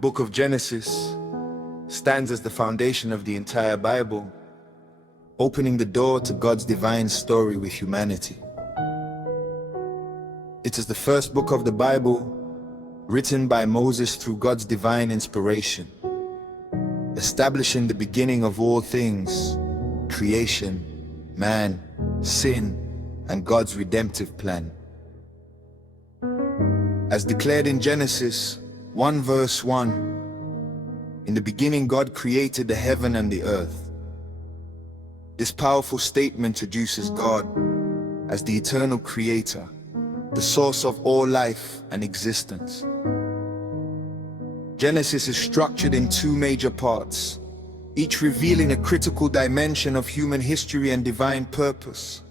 book of Genesis stands as the foundation of the entire Bible, opening the door to God's divine story with humanity. It is the first book of the Bible written by Moses through God's divine inspiration, establishing the beginning of all things, creation, man, sin, and God's redemptive plan. As declared in Genesis 1 verse 1, in the beginning God created the heaven and the earth. This powerful statement introduces God as the eternal creator, the source of all life and existence. Genesis is structured in two major parts, each revealing a critical dimension of human history and divine purpose.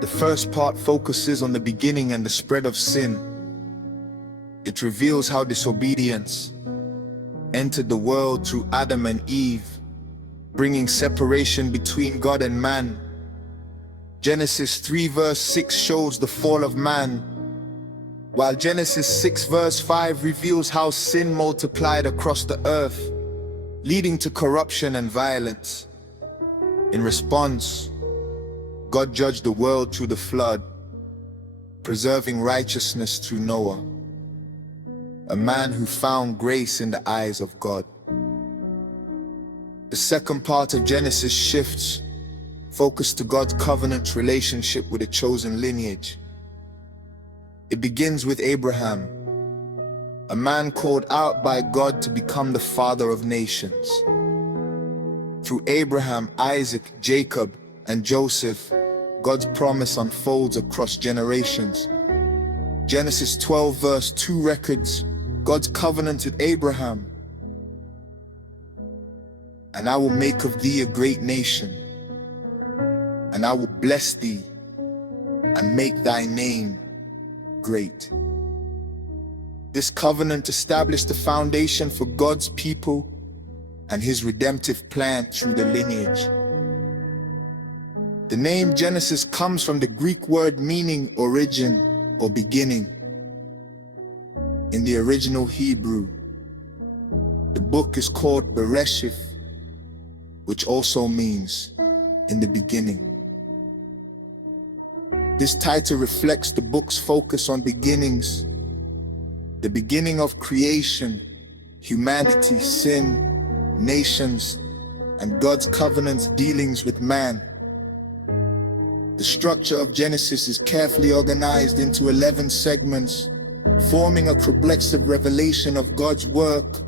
The first part focuses on the beginning and the spread of sin. It reveals how disobedience entered the world through Adam and Eve, bringing separation between God and man. Genesis 3 verse 6 shows the fall of man, while Genesis 6 verse 5 reveals how sin multiplied across the earth, leading to corruption and violence. In response, God judged the world through the flood, preserving righteousness through Noah, a man who found grace in the eyes of God. The second part of Genesis shifts focus to God's covenant relationship with a chosen lineage. It begins with Abraham, a man called out by God to become the father of nations. Through Abraham, Isaac, Jacob, and Joseph, God's promise unfolds across generations. Genesis 12 verse 2 records God's covenant with Abraham. And I will make of thee a great nation, and I will bless thee and make thy name great. This covenant established the foundation for God's people and his redemptive plan through the lineage. The name Genesis comes from the Greek word meaning origin or beginning. In the original Hebrew, the book is called Bereshith, which also means in the beginning. This title reflects the book's focus on beginnings, the beginning of creation, humanity, sin, nations, and God's covenant dealings with man. The structure of Genesis is carefully organized into 11 segments, forming a progressive revelation of God's work.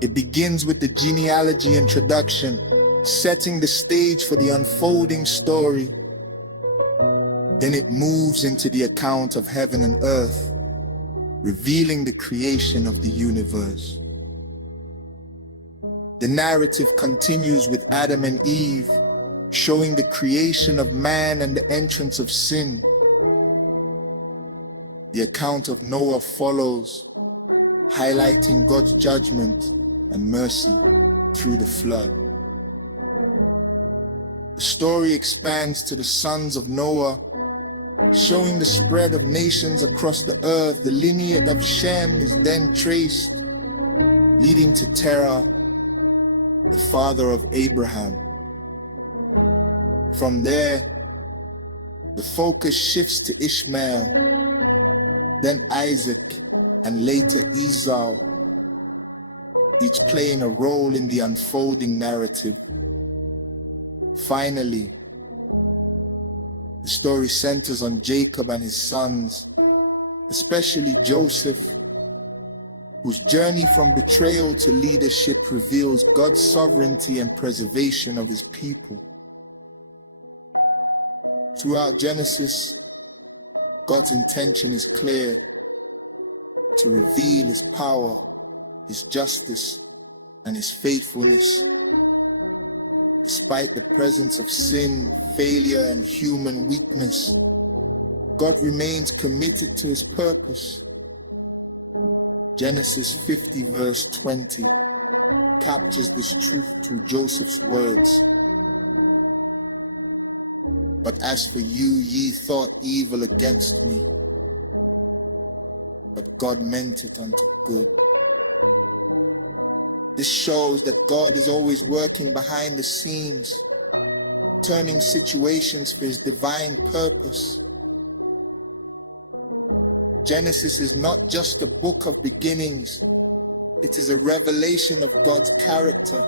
It begins with the genealogy introduction, setting the stage for the unfolding story. Then it moves into the account of heaven and earth, revealing the creation of the universe. The narrative continues with Adam and Eve, showing the creation of man and the entrance of sin. The account of Noah follows, highlighting God's judgment and mercy through the flood. The story expands to the sons of Noah, showing the spread of nations across the earth. The lineage of Shem is then traced, leading to Terah, the father of Abraham. From there, the focus shifts to Ishmael, then Isaac, and later Esau, each playing a role in the unfolding narrative. Finally, the story centers on Jacob and his sons, especially Joseph, whose journey from betrayal to leadership reveals God's sovereignty and preservation of his people. Throughout Genesis, God's intention is clear: to reveal his power, his justice, and his faithfulness. Despite the presence of sin, failure, and human weakness, God remains committed to his purpose. Genesis 50 verse 20 captures this truth through Joseph's words. But as for you, ye thought evil against me, but God meant it unto good, This shows that God is always working behind the scenes, turning situations for his divine purpose. Genesis is not just a book of beginnings, it is a revelation of God's character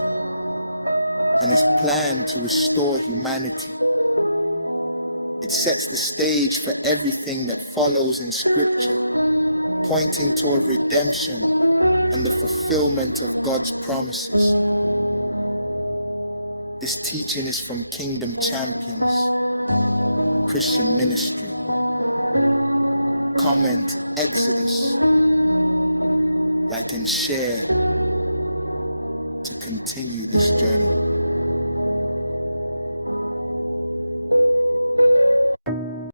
and his plan to restore humanity. It sets the stage for everything that follows in Scripture, pointing toward redemption and the fulfillment of God's promises. This teaching is from Kingdom Champions, Christian Ministry. Comment Exodus, like and share to continue this journey.